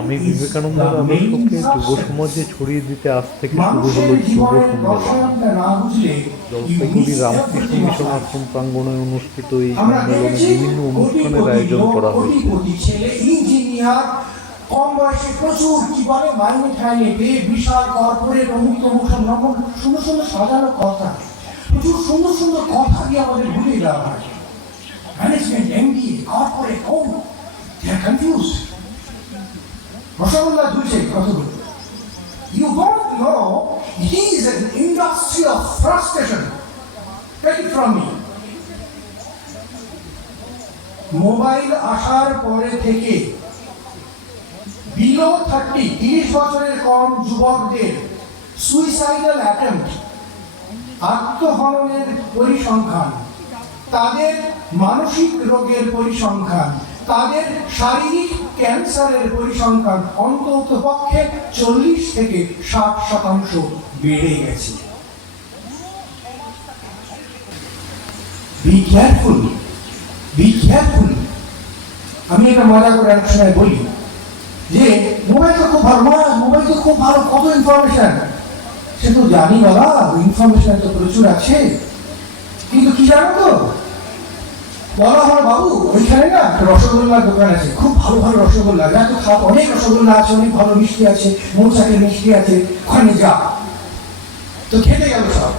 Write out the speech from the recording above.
আমি বিবেকানন্দের আদর্শকে যুব সমাজে ছড়িয়ে দিতে আজ থেকে শুরু হলো যুব সম্মেলন জলপাইগুড়ি রামকৃষ্ণ মিশন আশ্রম প্রাঙ্গণে অনুষ্ঠিত এই সম্মেলনে বিভিন্ন অনুষ্ঠানের আয়োজন করা হয়েছে। কম বয়সে প্রচুর জীবনে মাইনে খাইনে পেয়ে বিশাল কর্পোরেট অমুক সব রকম সুন্দর সুন্দর সাজানো কথা প্রচুর সুন্দর সুন্দর কথা দিয়ে আমাদের ভুলে দেওয়া হয়। ম্যানেজমেন্ট এমবিএ কর্পোরেট রসগোল্লা দুইছে কতগুলো You don't know it is an industry of frustration. Take it from me. Mobile আসার পরে থেকে বিলো থার্টি তিরিশ বছরের কম যুবকদের সুইসাইডাল অ্যাটেম্প আত্মহননের পরিসংখ্যান, তাদের মানসিক রোগের পরিসংখ্যান তাদের শারীরিক ক্যান্সারের পরিসংখ্যান অন্তত পক্ষে চল্লিশ থেকে ষাট শতাংশ বেড়ে গেছে। আমি এটা মজা করে এক সময় বলি যে মোবাইল তো খুব ভালো মা- মোবাইল তো খুব ভালো, কত ইনফরমেশন সে তো জানি বাবা ইনফরমেশন তো প্রচুর আছে। কিন্তু কি জানো তো? বলো আমার বাবু, ওইখানে না রসগোল্লার দোকান আছে, খুব ভালো ভালো রসগোল্লা, যা তো খাও, অনেক রসগোল্লা আছে, অনেক ভালো মিষ্টি আছে মৌচাকের মিষ্টি আছে, ওখানে যা। তো খেতে গেল সব।